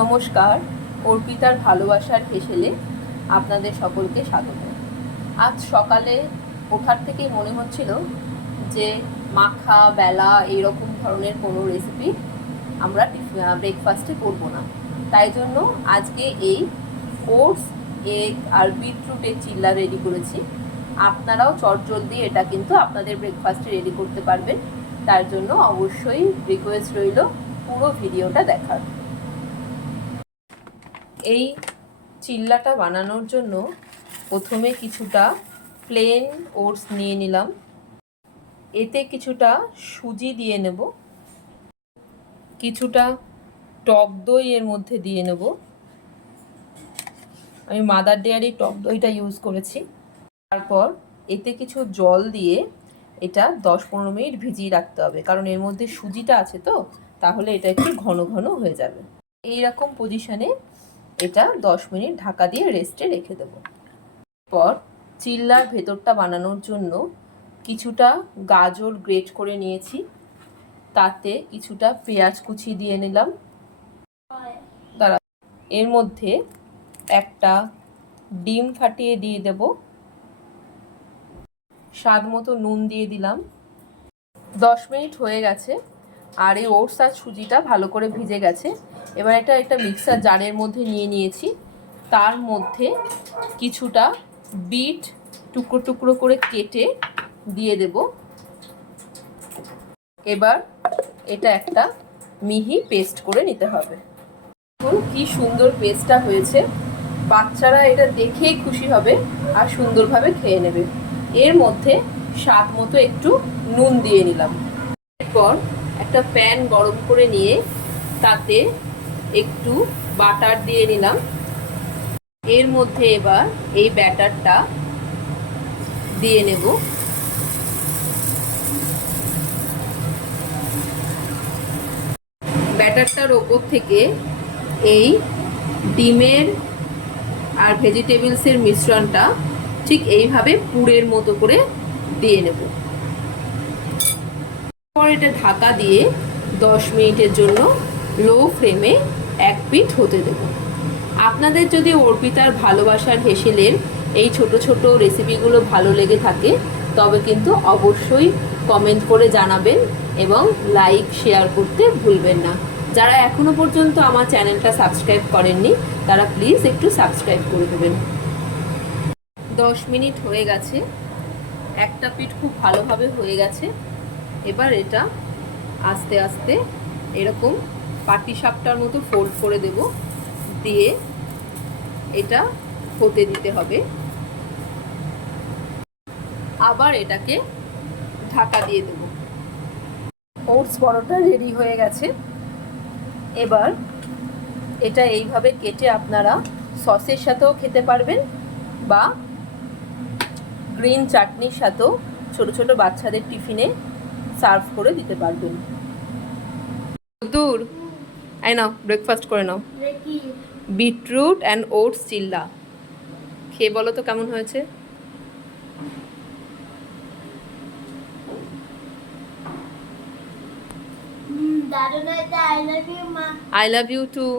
নমস্কার, অর্পিতার ভালোবাসার হেসেলে আপনাদের সকলকে স্বাগত। আজ সকালে ওঠার থেকেই মনে হচ্ছিল যে মাখা বেলা এইরকম ধরনের কোনো রেসিপি আমরা ব্রেকফাস্টে করব না। তাই জন্য আজকে এই ওটস, এগ আর বিটরুটের চিল্লা রেডি করেছি। আপনারাও চটজলদি এটা কিন্তু আপনাদের ব্রেকফাস্টে রেডি করতে পারবেন। তার জন্য অবশ্যই রিকোয়েস্ট রইল পুরো ভিডিওটা দেখার। এই চিল্লাটা বানানোর জন্য প্রথমে কিছুটা প্লেন ওটস নিয়ে নিলাম, এতে কিছুটা সুজি দিয়ে নেব, কিছুটা টক দই এর মধ্যে দিয়ে নেব। আমি মাদার ডেয়ারি টক দইটা ইউজ করেছি। তারপর এতে কিছু জল দিয়ে এটা 10-15 মিনিট ভিজিয়ে রাখতে হবে, কারণ এর মধ্যে সুজিটা আছে তো, তাহলে এটা একটু ঘন ঘন হয়ে যাবে। এই রকম পজিশনে এটা 10 মিনিট ঢাকা দিয়ে রেস্টে রেখে দেব। পর চিল্লার ভেতরটা বানানোর জন্য কিছুটা গাজর গ্রেট করে নিয়েছি, তাতে কিছুটা পেঁয়াজ কুচি দিয়ে নিলাম। এর মধ্যে একটা ডিম ফাটিয়ে দিয়ে দেব, স্বাদ মতো নুন দিয়ে দিলাম। 10 মিনিট হয়ে গেছে আর এই ওটস আর সুজিটা ভালো করে ভিজে গেছে। এবার একটা মিক্সার জারের মধ্যে নিয়ে নিয়েছি, তার মধ্যে কিছুটা বিট টুকরো টুকরো করে কেটে দিয়ে দেব। এবার এটা একটা মিহি পেস্ট করে নিতে হবে। দেখুন কি সুন্দর পেস্টটা হয়েছে, বাচ্চারা এটা দেখেই খুশি হবে আর সুন্দরভাবে খেয়ে নেবে। এর মধ্যে স্বাদ মতো একটু নুন দিয়ে নিলাম। এরপর একটা প্যান গরম করে নিয়ে তাতে একটু বাটার দিয়ে নিলাম। এর মধ্যে এবার এই ব্যাটারটা দিয়ে নেব। ব্যাটারটার ওপর থেকে এই ডিমের আর ভেজিটেবলসের মিশ্রণটা ঠিক এইভাবে পুরের মতো করে দিয়ে নেব। পর এটা ঢাকা দিয়ে 10 মিনিটের জন্য লো ফ্লেমে এক পিঠ হতে দেব। আপনাদের যদি অর্পিতার ভালোবাসার হেসেলের এই ছোট ছোট রেসিপিগুলো ভালো লেগে থাকে তবে কিন্তু অবশ্যই কমেন্ট করে জানাবেন এবং লাইক শেয়ার করতে ভুলবেন না। যারা এখনো পর্যন্ত আমার চ্যানেলটা সাবস্ক্রাইব করেননি তারা প্লিজ একটু সাবস্ক্রাইব করে দেবেন। 10 মিনিট হয়ে গেছে, একটা পিঠ খুব ভালোভাবে হয়ে গেছে। এবার এটা আস্তে আস্তে এরকম পাটিসাপটার মতো ফোল্ড করে দেব, দিয়ে এটা হতে দিতে হবে। আবার এটাকে ঢাকা দিয়ে দেব। ওটস পরোটা রেডি হয়ে গেছে। এবার এটা এইভাবে কেটে আপনারা সসের সাথেও খেতে পারবেন বা গ্রিন চাটনির সাথেও ছোট ছোট বাচ্চাদের টিফিনে সার্ভ করে দিতে পারবেন। দূর এই নাও, ব্রেকফাস্ট করে নাও। বিটরুট অ্যান্ড ওটস চিল্লা খেয়ে বলো তো কেমন হয়েছে। দারুণ হয়েছে। আই লাভ ইউ মা। I love you too.